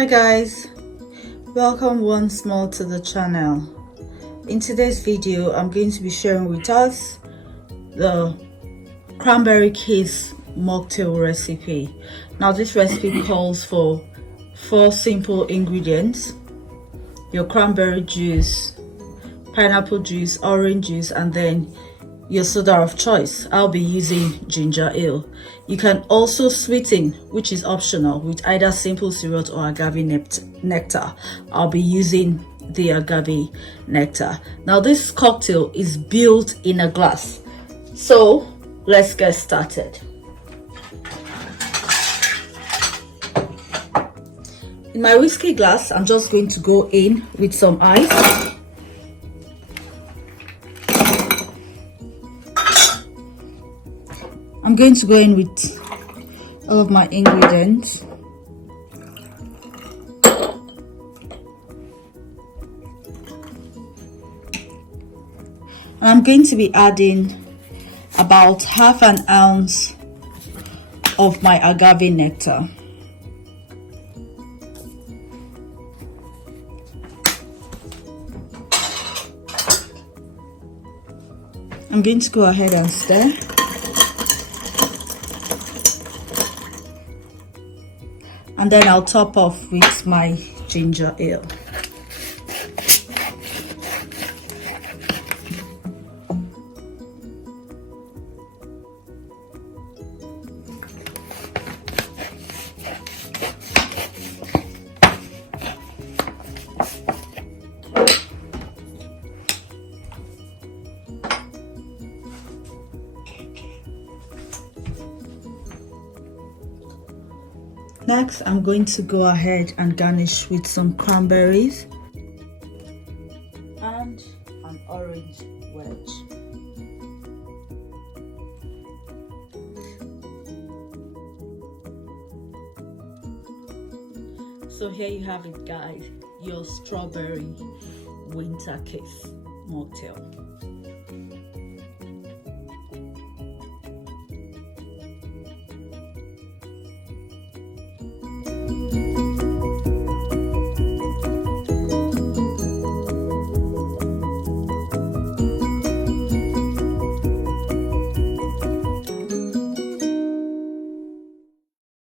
Hi guys, welcome once more to the channel. In today's video I'm going to be sharing with us the Cranberry Kiss mocktail recipe. Now this recipe calls for 4 simple ingredients: your cranberry juice, pineapple juice, orange juice, and then your soda of choice. I'll be using ginger ale. You can also sweeten, which is optional, with either simple syrup or agave nectar. I'll be using the agave nectar. Now this cocktail is built in a glass, so let's get started. In my whiskey glass, I'm just going to go in with some ice. I'm going to go in with all of my ingredients. And I'm going to be adding about half an ounce of my agave nectar. I'm going to go ahead and stir. And then I'll top off with my ginger ale. Next, I'm going to go ahead and garnish with some cranberries and an orange wedge. So here you have it, guys, your strawberry winter kiss mocktail.